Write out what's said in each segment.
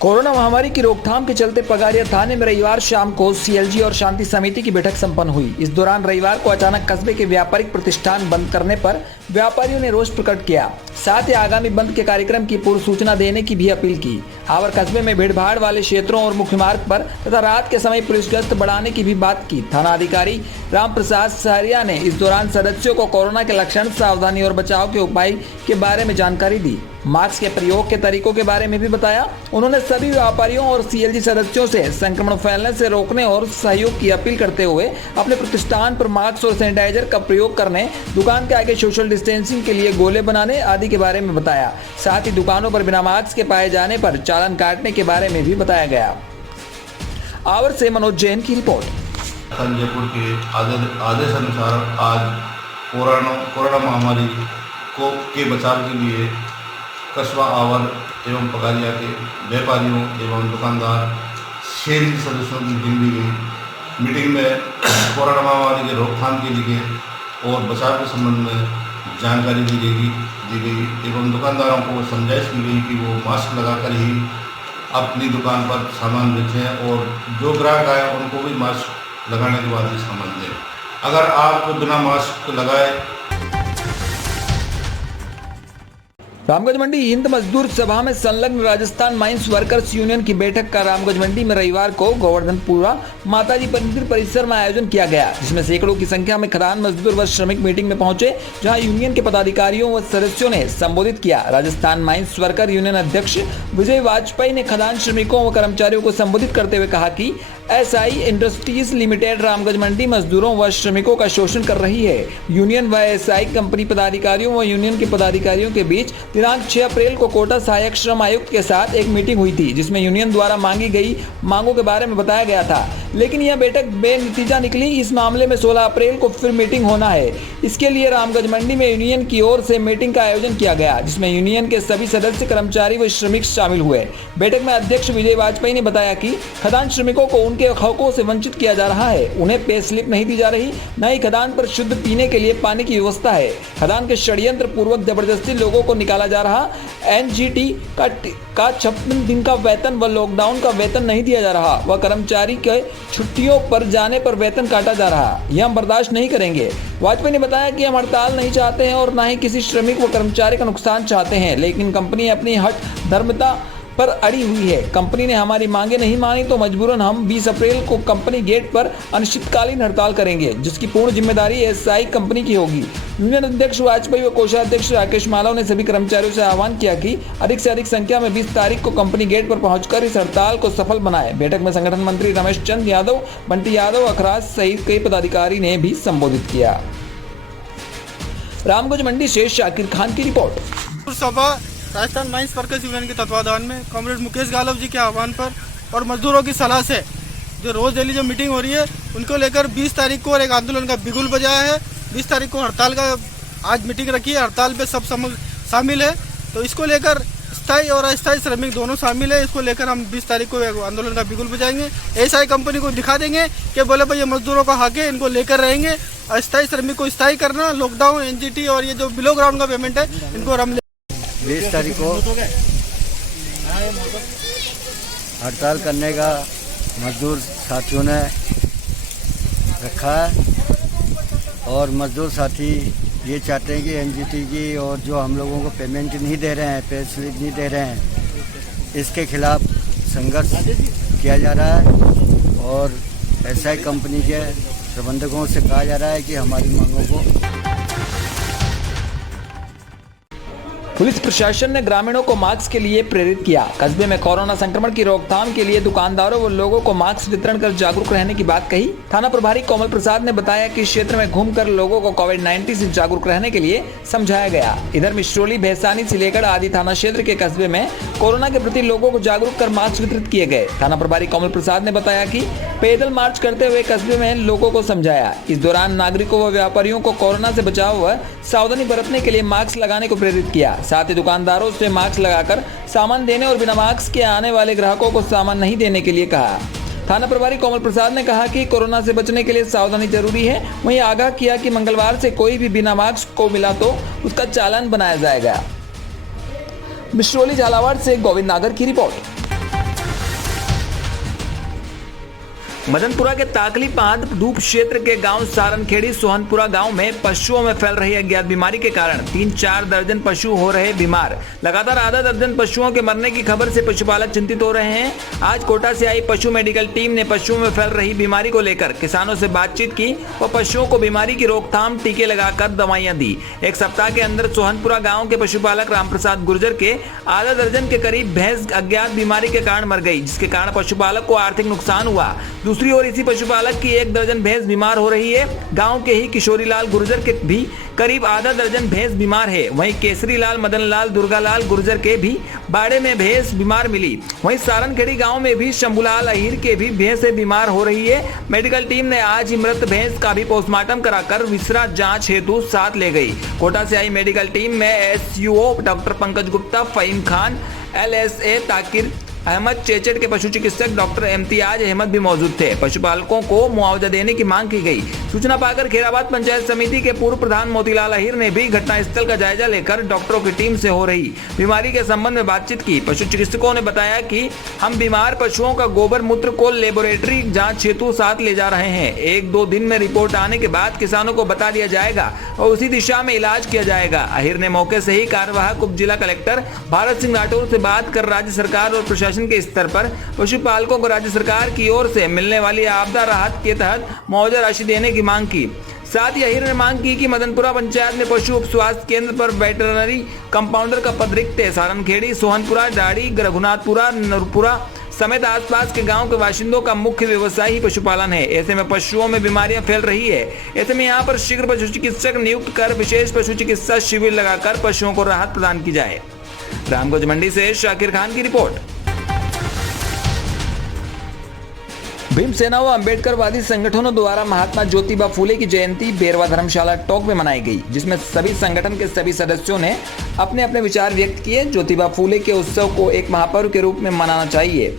Corona महामारी की रोकथाम के चलते पगारिया थाने में रविवार शाम को सीएलजी और शांति समिति की बैठक संपन्न हुई। इस दौरान रविवार को अचानक कस्बे के व्यापारिक प्रतिष्ठान बंद करने पर व्यापारियों ने रोष प्रकट किया। साथ ही आगामी बंद के कार्यक्रम की पूर्व सूचना देने की भी अपील की। आवर कस्बे में भीड़भाड़ वाले क्षेत्रों और मुख्य मार्ग पर तथा रात के समय पुलिस गश्त बढ़ाने की भी बात की। थाना अधिकारी राम प्रसाद सहरिया ने इस दौरान सदस्यों को कोरोना के लक्षण, सावधानी और बचाव के उपाय के बारे में जानकारी दी। मास्क के प्रयोग के तरीकों के बारे में भी बताया। उन्होंने सभी व्यापारियों और सीएलजी सदस्यों से संक्रमण फैलने से रोकने और सहयोग की अपील करते हुए अपने प्रतिष्ठान पर मास्क और सैनिटाइजर का प्रयोग करने, दुकान के आगे सोशल डिस्टेंसिंग के लिए गोले बनाने आदि के बारे में बताया। साथ ही दुकानों पर बिना मास्क के पाए जाने पर चालान काटने के बारे में भी बताया गया। आवर से मनोज जैन की रिपोर्ट। जयपुर के आदेश अनुसार आज कोरोना महामारी के बचाव के लिए कस्बा आवर एवं पगारिया के व्यापारियों एवं दुकानदार शेरी सदस्यों की मीटिंग दी गई। मीटिंग में कोरोना महामारी के रोकथाम के लिए और बचाव के संबंध में जानकारी दी गई एवं दुकानदारों को समझाइश की गई कि वो मास्क लगाकर ही अपनी दुकान पर सामान बेचें और जो ग्राहक आए उनको भी मास्क लगाने के बाद ही सामान दें। अगर आप बिना मास्क लगाए रामगंज मंडी हिंद मजदूर सभा में संलग्न राजस्थान माइंस वर्कर्स यूनियन की बैठक का रामगंज मंडी में रविवार को गोवर्धनपुरा माताजी मंदिर परिसर में आयोजन किया गया, जिसमें सैकड़ों की संख्या में खदान मजदूर व श्रमिक मीटिंग में पहुंचे, जहां यूनियन के पदाधिकारियों व सदस्यों ने संबोधित किया। राजस्थान माइंस वर्कर यूनियन अध्यक्ष विजय वाजपेयी ने खदान श्रमिकों व कर्मचारियों को संबोधित करते हुए कहा कि एसआई इंडस्ट्रीज लिमिटेड रामगंज मंडी मजदूरों व श्रमिकों का शोषण कर रही है। यूनियन व एसआई कंपनी पदाधिकारियों व यूनियन के पदाधिकारियों के बीच दिनांक 6 अप्रैल को कोटा सहायक श्रम आयुक्त के साथ एक मीटिंग हुई थी, जिसमें यूनियन द्वारा मांगी गई मांगों के बारे में बताया गया था, लेकिन यह बैठक बेनतीजा निकली। इस मामले में 16 अप्रैल को फिर मीटिंग होना है। इसके लिए रामगंज मंडी में यूनियन की ओर से मीटिंग का आयोजन किया गया, जिसमें यूनियन के सभी सदस्य, कर्मचारी व श्रमिक शामिल हुए। बैठक में अध्यक्ष विजय वाजपेयी ने बताया कि खदान श्रमिकों को उनके हकों से वंचित किया जा रहा है। उन्हें पे स्लिप नहीं दी जा रही, न ही खदान पर शुद्ध पीने के लिए पानी की व्यवस्था है। खदान के षड्यंत्र पूर्वक जबरदस्ती लोगों को निकाला जा रहा। एनजीटी का 56 दिन का वेतन व लॉकडाउन का वेतन नहीं दिया जा रहा व कर्मचारी के छुट्टियों पर जाने पर वेतन काटा जा रहा। यह हम बर्दाश्त नहीं करेंगे। वाजपेयी ने बताया कि हम हड़ताल नहीं चाहते हैं और न ही किसी श्रमिक व कर्मचारी का नुकसान चाहते हैं, लेकिन कंपनी अपनी हठ धर्मता पर अड़ी हुई है। कंपनी ने हमारी मांगे नहीं मानी तो मजबूरन हम 20 अप्रैल को कंपनी गेट पर अनिश्चितकालीन हड़ताल करेंगे, जिसकी पूर्ण जिम्मेदारी एसआई कंपनी की होगी। यूनियन अध्यक्ष वाजपेयी व कोषाध्यक्ष राकेश मालव ने सभी कर्मचारियों से आह्वान किया कि अधिक से अधिक संख्या में 20 तारीख को कंपनी गेट पर पहुंचकर इस हड़ताल को सफल बनाए। बैठक में संगठन मंत्री रमेश चंद यादव, बंटी यादव, अखराज सहित कई पदाधिकारी ने भी संबोधित किया। रामगंज मंडी से शाकिर खान की रिपोर्ट। सभा राजस्थान माइंस वर्कर्स यूनियन के तत्वाधान में कॉमरेड मुकेश गालव जी के आह्वान पर और मजदूरों की सलाह से जो रोज डेली जो मीटिंग हो रही है, उनको लेकर 20 तारीख को एक आंदोलन का बिगुल बजाया है। 20 तारीख को हड़ताल का आज मीटिंग रखी है। हड़ताल पे सब शामिल है, तो इसको लेकर स्थायी और अस्थायी श्रमिक दोनों शामिल है। इसको लेकर हम 20 तारीख को आंदोलन का बिगुल बजाएंगे। एसआई कंपनी को दिखा देंगे कि बोले भाई ये मजदूरों का हक है, इनको लेकर रहेंगे। अस्थायी श्रमिक को स्थायी करना, लॉकडाउन, एनजीटी और ये जो बिलो ग्राउंड का पेमेंट है, इनको हम 20 तारीख को हड़ताल करने का मजदूर साथियों ने रखा है और मजदूर साथी ये चाहते हैं कि एनजीटी की और जो हम लोगों को पेमेंट नहीं दे रहे हैं, पे स्लिप नहीं दे रहे हैं, इसके खिलाफ संघर्ष किया जा रहा है और एसआई कंपनी के प्रबंधकों से कहा जा रहा है कि हमारी मांगों को। पुलिस प्रशासन ने ग्रामीणों को मास्क के लिए प्रेरित किया। कस्बे में कोरोना संक्रमण की रोकथाम के लिए दुकानदारों व लोगों को मास्क वितरण कर जागरूक रहने की बात कही। थाना प्रभारी कोमल प्रसाद ने बताया कि क्षेत्र में घूमकर लोगों को कोविड-19 से जागरूक रहने के लिए समझाया गया। इधर मिश्रोली, भैसानी से लेकर आदि थाना क्षेत्र के कस्बे में कोरोना के प्रति लोगों को जागरूक कर मास्क वितरित किए गए। थाना प्रभारी कोमल प्रसाद ने बताया कि पैदल मार्च करते हुए कस्बे में लोगों को समझाया। इस दौरान नागरिकों व व्यापारियों को कोरोना से बचाव व सावधानी बरतने के लिए मास्क लगाने को प्रेरित किया। साथ ही दुकानदारों से मास्क लगाकर सामान देने और बिना मास्क के आने वाले ग्राहकों को सामान नहीं देने के लिए कहा। थाना प्रभारी कोमल प्रसाद ने कहा कि कोरोना से बचने के लिए सावधानी जरूरी है। वहीं आगाह किया कि मंगलवार से कोई भी बिना मास्क को मिला तो उसका चालान बनाया जाएगा। मिश्रोली झालावाड़ से गोविंद नागर की रिपोर्ट। मदनपुरा के ताकली पाद धूप क्षेत्र के गांव सारनखेड़ी सोहनपुरा गांव में पशुओं में फैल रही अज्ञात बीमारी के कारण 3-4 दर्जन पशु हो रहे बीमार। लगातार आधा दर्जन पशुओं के मरने की खबर से पशुपालक चिंतित हो रहे हैं। आज कोटा से आई पशु मेडिकल टीम ने पशुओं में फैल रही बीमारी को लेकर किसानों से बातचीत की और पशुओं को बीमारी की रोकथाम टीके लगाकर दवाइयां दी। एक सप्ताह के अंदर सोहनपुरा गाँव के पशुपालक रामप्रसाद गुर्जर के आधा दर्जन के करीब भैंस अज्ञात बीमारी के कारण मर गई, जिसके कारण पशुपालक को आर्थिक नुकसान हुआ। दूसरी ओर इसी पशुपालक की 1 दर्जन भैंस बीमार हो रही है। गांव के ही किशोरीलाल गुर्जर के भी करीब आधा दर्जन भैंस बीमार है। वहीं केसरीलाल मदनलाल दुर्गालाल गुर्जर के भी बाड़े में भैंस बीमार मिली। वहीं सारनखेड़ी गांव में भी शंभूलाल अहीर के भी भैंसें बीमार हो रही है। मेडिकल टीम ने आज ही मृत भैंस का भी पोस्टमार्टम कराकर विसरा जांच हेतु साथ ले गई। कोटा से आई मेडिकल टीम में एसयूओ डॉक्टर पंकज गुप्ता, फहीम खान, LSA ताकिर अहमद, चेचट के पशु चिकित्सक डॉक्टर इम्तियाज अहमद भी मौजूद थे। पशुपालकों को मुआवजा देने की मांग की गई। सूचना पाकर खेराबाद पंचायत समिति के पूर्व प्रधान मोतीलाल अहीर ने भी घटनास्थल का जायजा लेकर डॉक्टरों की टीम से हो रही बीमारी के संबंध में बातचीत की। पशु चिकित्सकों ने बताया कि हम बीमार पशुओं का गोबर मूत्र को लेबोरेटरी जांच हेतु साथ ले जा रहे हैं। 1-2 दिन में रिपोर्ट आने के बाद किसानों को बता दिया जाएगा और उसी दिशा में इलाज किया जाएगा। अहीर ने मौके से ही कार्यवाहक उप जिला कलेक्टर भारत सिंह राठौर से बात कर राज्य सरकार और प्रशासन के स्तर पर पशुपालकों को राज्य सरकार की ओर से मिलने वाली आपदा राहत के तहत मुआवजा राशि देने की मांग की। साथ ही अहीर ने मांग की कि मदनपुरा पंचायत में पशु उप स्वास्थ्य केंद्र पर वेटरनरी कंपाउंडर का पद रिक्त है। सारनखेड़ी, सोहनपुरा, डाड़ी, रघुनाथपुरा, नरपुरा समेत आसपास के गांव के बाशिंदों का मुख्य व्यवसाय ही पशुपालन है। ऐसे में पशुओं में बीमारियां फैल रही है। ऐसे में यहां पर शीघ्र पशु चिकित्सक नियुक्त कर विशेष पशु चिकित्सा शिविर लगाकर पशुओं को राहत प्रदान की जाए। रामगंज मंडी से शाकिर खान की रिपोर्ट। भीमसेना व अम्बेडकरवादी संगठनों द्वारा महात्मा ज्योतिबा फूले की जयंती बेरवा धर्मशाला टॉक में मनाई गई, जिसमें सभी संगठन के सभी सदस्यों ने अपने अपने विचार व्यक्त किए। ज्योतिबा फूले के उत्सव को एक महापर्व के रूप में मनाना चाहिए।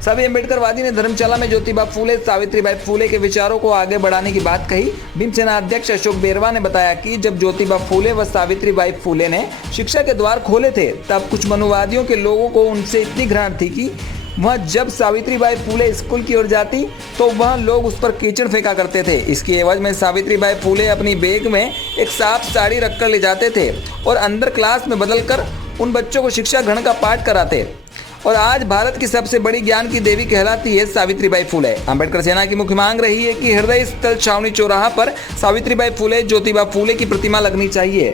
सभी अम्बेडकरवादी ने धर्मशाला में ज्योतिबा फूले, सावित्रीबाई फूले के विचारों को आगे बढ़ाने की बात कही। भीमसेना अध्यक्ष अशोक बेरवा ने बताया कि जब ज्योतिबा फूले व सावित्रीबाई फूले ने शिक्षा के द्वार खोले थे, तब कुछ मनुवादियों के लोगों को उनसे इतनी घृणा थी कि वह जब सावित्रीबाई फूले स्कूल की ओर जाती तो वह लोग उस पर कीचड़ फेंका करते थे। इसकी एवज में सावित्रीबाई फूले अपनी बैग में एक साफ साड़ी रखकर ले जाते थे और अंदर क्लास में बदलकर उन बच्चों को शिक्षा ग्रहण का पाठ कराते। और आज भारत की सबसे बड़ी ज्ञान की देवी कहलाती है सावित्रीबाई फूले। अम्बेडकर सेना की मुख्य मांग रही है कि हृदय स्थल छावनी चौराहा पर सावित्रीबाई फूले, ज्योतिबा फूले की प्रतिमा लगनी चाहिए।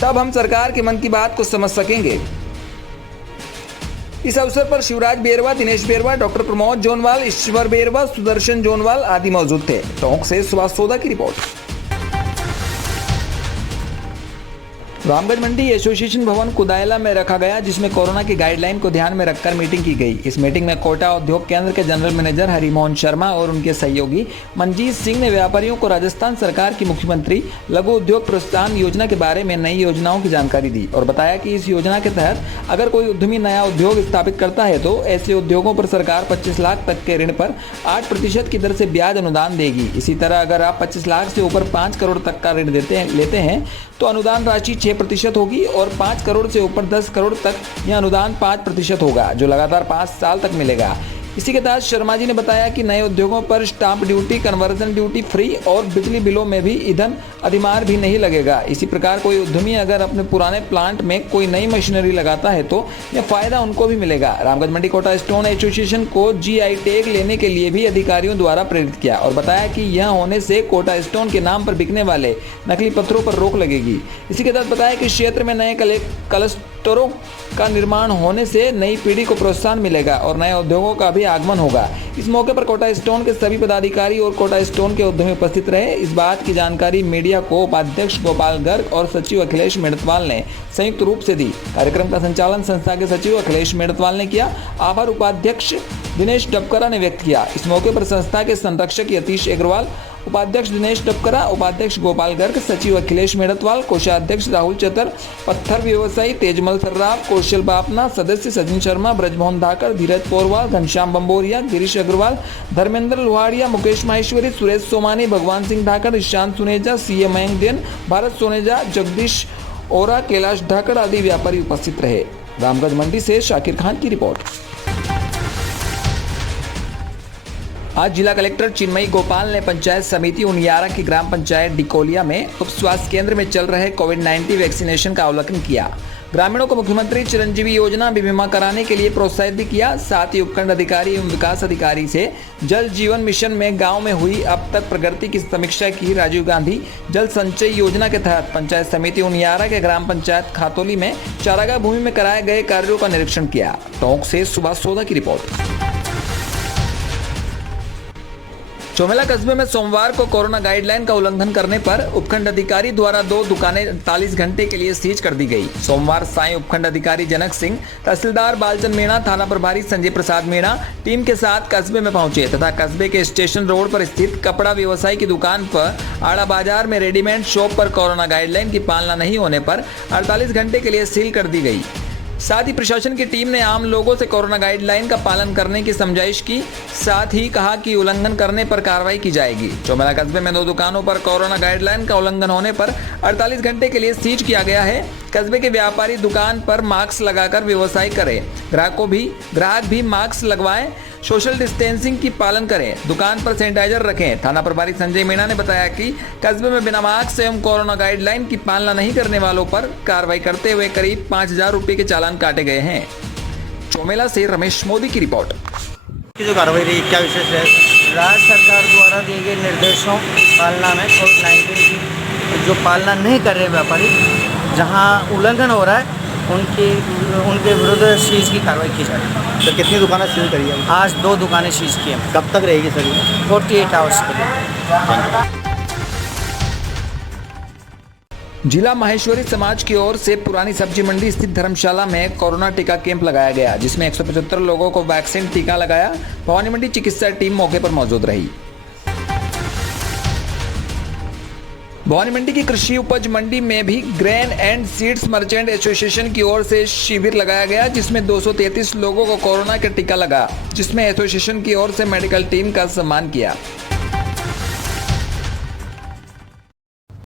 तब हम सरकार के मन की बात को समझ सकेंगे। इस अवसर पर शिवराज बेरवा, दिनेश बेरवा, डॉक्टर प्रमोद जोनवाल, ईश्वर बेरवा, सुदर्शन जोनवाल आदि मौजूद थे। टोंक से सुभाष सोदा की रिपोर्ट। रामगंज मंडी एसोसिएशन भवन कुदायला में रखा गया, जिसमें कोरोना की गाइडलाइन को ध्यान में रखकर मीटिंग की गई। इस मीटिंग में कोटा उद्योग केंद्र के जनरल मैनेजर हरिमोहन शर्मा और उनके सहयोगी मनजीत सिंह ने व्यापारियों को राजस्थान सरकार की मुख्यमंत्री लघु उद्योग प्रोत्साहन योजना के बारे में नई योजनाओं की जानकारी दी और बताया कि इस योजना के तहत अगर कोई उद्यमी नया उद्योग स्थापित करता है तो ऐसे उद्योगों पर सरकार 25 लाख तक के ऋण पर 8% की दर से ब्याज अनुदान देगी। इसी तरह अगर आप 25 लाख से ऊपर 5 करोड़ तक का ऋण लेते हैं तो अनुदान राशि 6% होगी और 5 करोड़ से ऊपर 10 करोड़ तक यह अनुदान 5% होगा, जो लगातार 5 साल तक मिलेगा। इसी के तहत शर्मा जी ने बताया कि नए उद्योगों पर stamp duty, conversion duty free और बिजली बिलों में भी ईंधन अधिमार भी नहीं लगेगा। इसी प्रकार कोई उद्यमी अगर अपने पुराने प्लांट में कोई नई मशीनरी लगाता है तो यह फायदा उनको भी मिलेगा। रामगंज मंडी कोटा स्टोन एसोसिएशन को GI टैग लेने के लिए भी अधिकारियों द्वारा प्रेरित किया और बताया कि यह होने से कोटा स्टोन के नाम पर बिकने वाले नकली पत्थरों पर रोक लगेगी। इसी के तहत बताया कि क्षेत्र में नए क्लस्टरों का निर्माण होने से नई पीढ़ी को प्रोत्साहन मिलेगा और नए उद्योगों का भी आगमन होगा। इस मौके पर कोटा स्टोन के सभी पदाधिकारी और कोटा स्टोन के उद्यमी उपस्थित रहे। इस बात की जानकारी मीडिया को उपाध्यक्ष गोपाल गर्ग और सचिव अखिलेश मेड़तवाल ने संयुक्त रूप से दी। कार्यक्रम का संचालन संस्था के सचिव अखिलेश मेड़तवाल ने किया। आभार उपाध्यक्ष दिनेश डबकरा ने व्यक्त किया। इस मौके पर संस्था के संरक्षक यतीश अग्रवाल, उपाध्यक्ष दिनेश डबकरा, उपाध्यक्ष गोपाल गर्ग, सचिव अखिलेश मेड़तवाल, कोषाध्यक्ष राहुल चतर, पत्थर व्यवसायी तेजमल सर्राफ, कौशल बापना, सदस्य सचिन शर्मा, ब्रजमोहन धाकर, धीरज पोरवाल, घनश्याम बंबोरिया, गिरीश अग्रवाल, धर्मेंद्र लोहाड़िया, मुकेश माहेश्वरी, सुरेश सोमानी, भगवान सिंह धाकर, ईशांत सुनेजा, CM मयंक, भारत सोनेजा, जगदीश ओरा, कैलाश धाकर आदि व्यापारी उपस्थित रहे। रामगंज मंडी से शाकिर खान की रिपोर्ट। आज जिला कलेक्टर चिन्मयी गोपाल ने पंचायत समिति उनियारा की ग्राम पंचायत डिकोलिया में उप स्वास्थ्य केंद्र में चल रहे कोविड-19 वैक्सीनेशन का अवलोकन किया। ग्रामीणों को मुख्यमंत्री चिरंजीवी योजना बीमा कराने के लिए प्रोत्साहित भी किया। साथ ही उपखंड अधिकारी एवं विकास अधिकारी से जल जीवन मिशन में गांव में हुई अब तक प्रगति की समीक्षा की। राजीव गांधी जल संचय योजना के तहत पंचायत समिति उनियारा के ग्राम पंचायत खातोली में चारागाह भूमि में कराए गए कार्यों का निरीक्षण किया। टोंक से सुभाष सोधा की रिपोर्ट। चौमेला कस्बे में सोमवार को कोरोना गाइडलाइन का उल्लंघन करने पर उपखंड अधिकारी द्वारा 2 दुकानें 48 घंटे के लिए सीज कर दी गई। सोमवार सायं उपखंड अधिकारी जनक सिंह, तहसीलदार बालचंद मीणा, थाना प्रभारी संजय प्रसाद मीणा टीम के साथ कस्बे में पहुंचे तथा कस्बे के स्टेशन रोड पर स्थित कपड़ा व्यवसायी की दुकान पर आड़ा बाजार में रेडीमेड शॉप पर कोरोना गाइडलाइन की पालना नहीं होने पर 48 घंटे के लिए सील कर दी गई। साथ ही प्रशासन की टीम ने आम लोगों से कोरोना गाइडलाइन का पालन करने की समझाइश की। साथ ही कहा कि उल्लंघन करने पर कार्रवाई की जाएगी। चौमेला कस्बे में 2 दुकानों पर कोरोना गाइडलाइन का उल्लंघन होने पर 48 घंटे के लिए सीज किया गया है। कस्बे के व्यापारी दुकान पर मास्क लगाकर व्यवसाय करें, ग्राहक भी मास्क लगवाएं, सोशल डिस्टेंसिंग की पालन करें, दुकान पर सैनिटाइजर रखें। थाना प्रभारी संजय मीणा ने बताया कि कस्बे में बिना मास्क एवं कोरोना गाइडलाइन की पालना नहीं करने वालों पर कार्रवाई करते हुए करीब 5000 रुपए के चालान काटे गए हैं। चौमेला से रमेश मोदी की रिपोर्ट। की जो कार्रवाई रही क्या विशेष है? राज्य सरकार द्वारा दिए गए निर्देशों की पालना में कोविड-19 की जो पालना नहीं कर रहे व्यापारी, जहां उल्लंघन हो रहा है उनके विरुद्ध सीज की कार्रवाई की जाएगी। तो कितनी दुकानें सील करी है? आज 2 दुकानें सीज की हैं। कब तक रहेगी सर ये? 48 आवर्स के लिए। जिला माहेश्वरी समाज की ओर से पुरानी सब्जी मंडी स्थित धर्मशाला में कोरोना टीका कैंप लगाया गया, जिसमें 175 लोगों को वैक्सीन टीका लगाया। भवानी मंडी चिकित्सा टीम मौके पर मौजूद रही। भवानी मंडी की कृषि उपज मंडी में भी grain and seeds merchant association की ओर से शिविर लगाया गया, जिसमें 233 लोगों को कोरोना का टीका लगा, जिसमें एसोसिएशन की ओर से मेडिकल टीम का सम्मान किया।